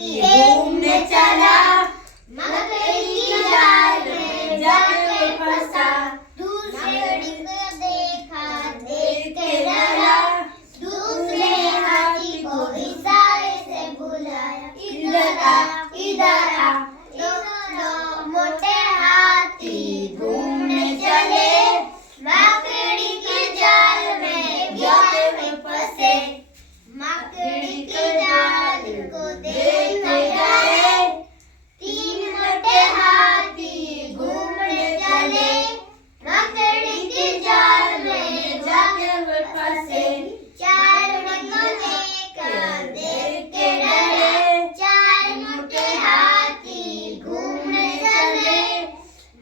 घूमने चला मकड़ी की जाल में जाके फंसा, दूसरे को देखा देख के डरा, दूसरे हाथी को इशारे से बुलाया, इधर आ इधर आ। दोनों मोटे हाथी घूमने चले मकड़ी के जाल में जाके फंसे, मकड़ी के जाल को देख डरे, तीन मोटे हाथी घूमने चले मकड़ी के जाल में जाके फंसे, चार को देख के डरे, चार मोटे हाथी घूमने चले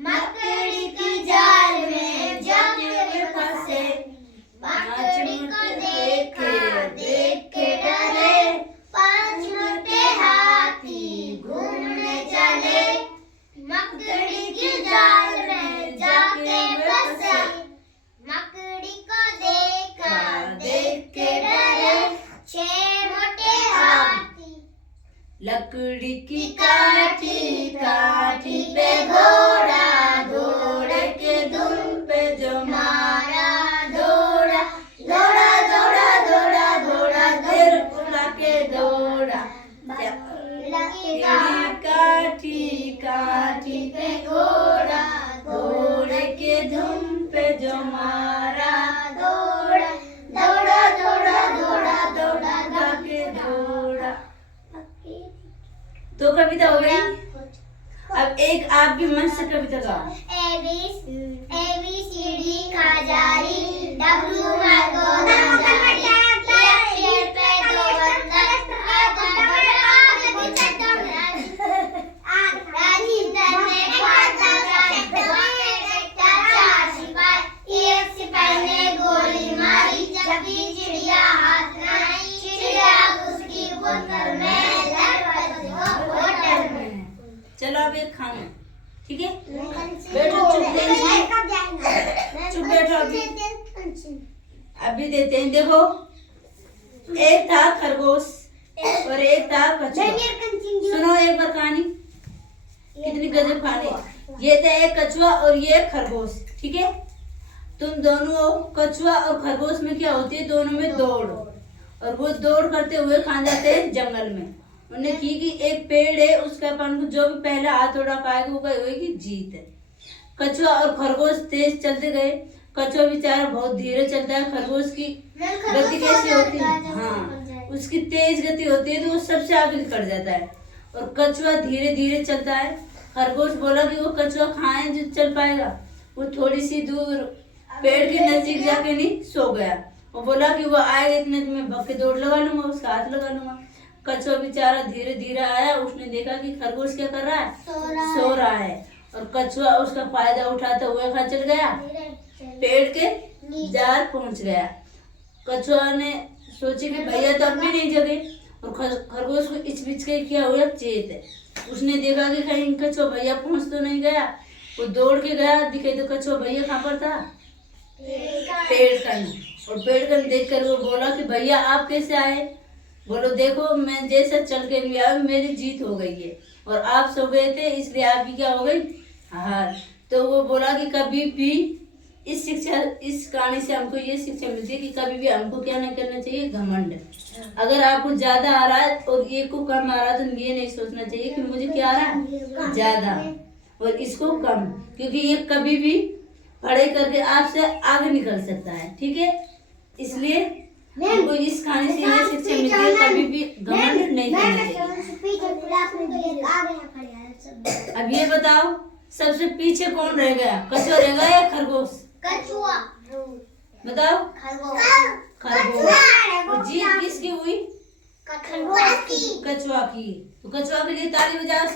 मकड़ी के जाल में जाके फंसे, मकड़ी को देख के डरे, पांच मोटे हाथी घूमने चले मकड़ी के जाल में जाके फंसे, मकड़ी को देखा देख के डरे, छह मोटे हाथी। लकड़ी की काठी काठी पे घोड़ा, घोड़े के धुन पे जो मारा दौड़ा, दौड़ा दौड़ा दौड़ा दौड़ा देर उड़ा के दौड़ा, काठी काठी पे घोड़ा, घोड़े के धुन पे जो मारा दौड़ा, दौड़ा दौड़ा दौड़ा दौड़ा गा के दौड़ा। तो कविता हो गई। अब एक आप भी मन से कविता गाओ। ABCD खजारी, W मार्गो नजारी, एक पे दो बंदर, राजीव ने खाता चार सिपाही, एक सिपाही ने गोली मारी, जब भी चिड़िया हाथ न आई, चिड़िया उसकी बोतल में होटल में। चलो अब एक खाना, ठीक है? बैठो चुप बैठो अभी देते हैं। देखो, एक था खरगोश और एक था कछुआ। सुनो एक बार कहानी, कितनी गजब कहानी। ये था एक कछुआ और ये खरगोश, ठीक है? तुम दोनों, कछुआ और खरगोश में क्या होती है? दोनों में दौड़, और वो दौड़ करते हुए खा जाते हैं जंगल में। उन्होंने की कि एक पेड़ है, उसका अपन को जो भी पहला हाथ उड़ा पाएगा वो होगी जीत है। कछुआ और खरगोश तेज चलते गए। कछुआ बेचारा बहुत धीरे चलता है। खरगोश की गति कैसी होती है? हाँ, उसकी तेज गति होती है तो वो सबसे आगे निकल जाता है। और कछुआ धीरे धीरे चलता है। खरगोश बोला कि वो कछुआ खाए जो चल पाएगा। वो थोड़ी सी दूर पेड़ के नजदीक जाके नहीं सो गया। वो बोला कि वो आएगा इतने तो मैं भग के दौड़ लगा लूंगा, उसका हाथ लगा लूंगा। कछुआ बेचारा धीरे धीरे आया। उसने देखा कि खरगोश क्या कर रहा है? सो रहा है। और कछुआ उसका फायदा उठाता हुआ कहाँ चल गया? पेड़ के जार पहुंच गया। कछुआ ने सोचे कि भैया तो अब भी नहीं जगे, और खरगोश को इचबिच के क्या हुआ? चेत है। उसने देखा कि कहीं कछुआ भैया पहुंच तो नहीं गया। वो दौड़ के गया, दिखे तो कछुआ भैया कहाँ पर था? पेड़ कन। और पेड़ कन देख कर वो बोला कि भैया आप कैसे आए? बोलो देखो, मैं जैसा चल के भी आया मेरी जीत हो गई है, और आप सो गए थे इसलिए आपकी क्या हो गई? हार। तो वो बोला कि कभी भी इस कहानी से हमको ये शिक्षा मिलती है कि कभी भी हमको क्या नहीं करना चाहिए? घमंड। अगर आपको ज्यादा आ रहा है और ये को कम आ रहा है तो ये नहीं सोचना चाहिए कि मुझे क्या आ रहा है? ज्यादा, और इसको कम, क्योंकि ये कभी भी पढ़ाई करके आपसे आगे निकल सकता है, ठीक है? इसलिए हमको इस कहानी से ये शिक्षा मिलती है कभी भी घमंड नहीं करना चाहिए। अब ये बताओ, सबसे पीछे कौन रह गया? कछुआ रह गया या खरगोश? कछुआ। बताओ। खरगोश। जीत किसकी हुई? कछुआ की। तो कछुआ के लिए ताली बजाओ।